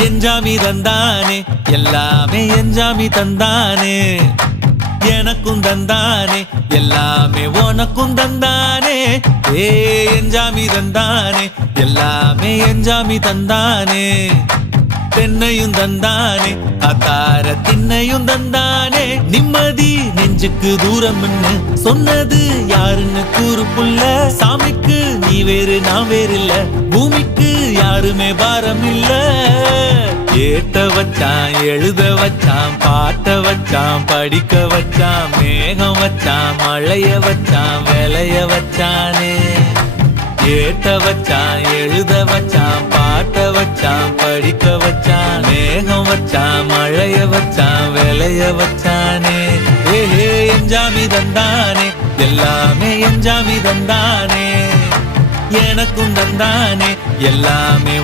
எஞ்சாமி தந்தானே எல்லாமே எஞ்சாமி தந்தானே எனக்கும் தந்தானே எல்லாமே உனக்கும் தந்தானே ஏ எஞ்சாமி தந்தானே எல்லாமே எஞ்சாமி தந்தானே தென்னையும் தந்தானே அத்தார திண்ணையும் தந்தானே நிம்மதி நெஞ்சுக்கு தூரம் சொன்னது யாருன்னு கூறு புள்ள சாமிக்கு நீ வேறு நான் வேறு இல்ல பூமிக்கு யாருமே பாரம் இல்ல ஏத்த வச்சான் எழுத வச்சான் பாட்ட வச்சான் படிக்க வச்சான் மேகம் வச்சான் மழைய வச்சான் விளைய வச்சானே ஏத்த வச்சான் எழுத வச்சான் பாட்ட வச்சான் படிக்க வச்சான் மேகம் வச்சான் மழைய வச்சான் விளைய வச்சானே ஏஹே எஞ்சாமி தந்தானே எல்லாமே எஞ்சாமி தந்தானே எனக்கும் தந்தானே எல்லாமே